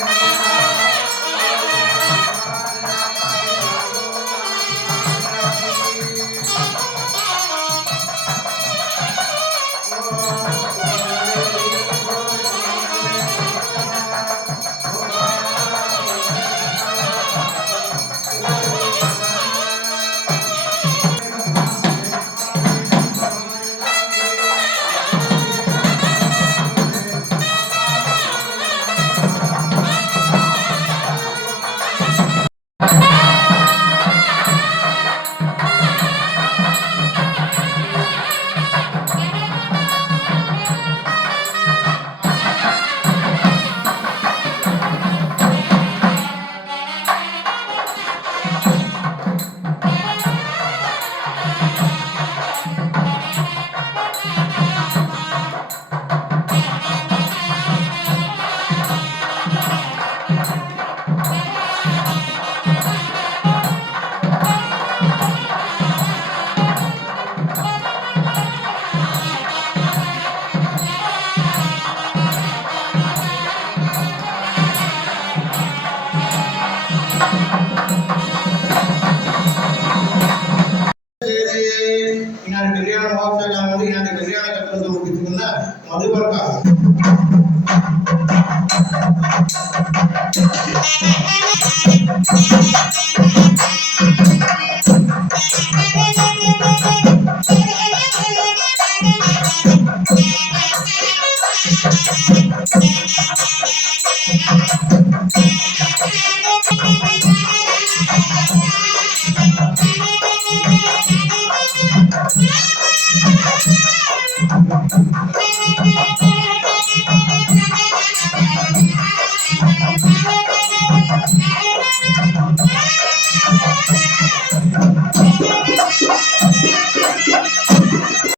Bye. మధువర్క Thank you.